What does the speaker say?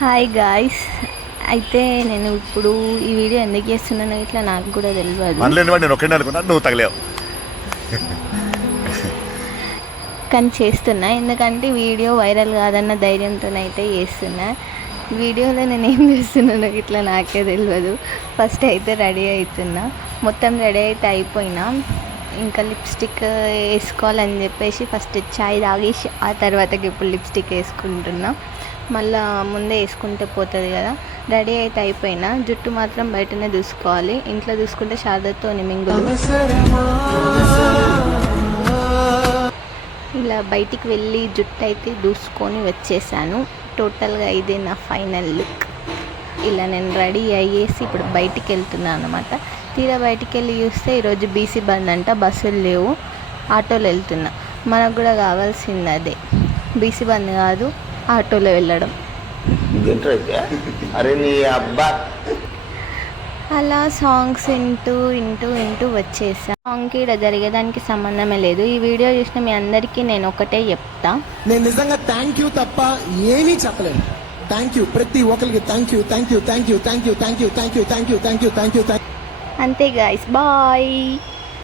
Hi guys. అయితే నేను ఇప్పుడు ఈ వీడియో ఎందుకు చేస్తున్నానో ఇట్లా నాకు కూడా తెలియదు, నేను ఒకే అనుకున్నా, నువ్వు తగలేవు. కానీ చేస్తున్నా ఎందుకంటే వీడియో వైరల్ కాదన్న ధైర్యంతోనైతే చేస్తున్నా. వీడియోలో నేను ఏం చేస్తున్నానో ఇట్లా నాకే తెలియదు. ఫస్ట్ అయితే రెడీ అవుతున్నా, మొత్తం రెడీ అయితే అయిపోయినా. ఇంకా లిప్స్టిక్ వేసుకోవాలని చెప్పేసి ఫస్ట్ చాయ్ తాగేసి ఆ తర్వాతకి ఇప్పుడు లిప్స్టిక్ వేసుకుంటున్నా. మళ్ళీ ముందే వేసుకుంటే పోతుంది కదా. రెడీ అయితే అయిపోయినా, జుట్టు మాత్రం బయటనే దూసుకోవాలి, ఇంట్లో దూసుకుంటే శారదతో మింగులు. ఇలా బయటికి వెళ్ళి జుట్టు అయితే దూసుకొని వచ్చేసాను. టోటల్గా ఇదే నా ఫైనల్ లుక్. ఇలా నేను రెడీ అయ్యేసి ఇప్పుడు బయటికి వెళ్తున్నాను అనమాట. తీరా బయటికి వెళ్ళి చూస్తే ఈరోజు బీసీ బంద్ అంట, బస్సులు లేవు, ఆటోలో వెళ్తున్నా. మనకు కూడా కావాల్సింది అదే, బీసీ బంద్ కాదు, ఆటోలో వెళ్ళడం. అలా సాంగ్స్ వింటూ వచ్చేసా. సాంగ్కి ఇక్కడ జరిగేదానికి సంబంధమే లేదు. ఈ వీడియో చూసిన మీ అందరికీ నేను ఒకటే చెప్తా, నేను నిజంగా థ్యాంక్ యూ తప్ప ఏమీ చెప్పలేను. థ్యాంక్ యూ ప్రతి ఒక్కరికి, thank you thank you thank you thank you thank you thank you thank you thank you thank you thank you. అంతే గాయ్స్, బాయ్.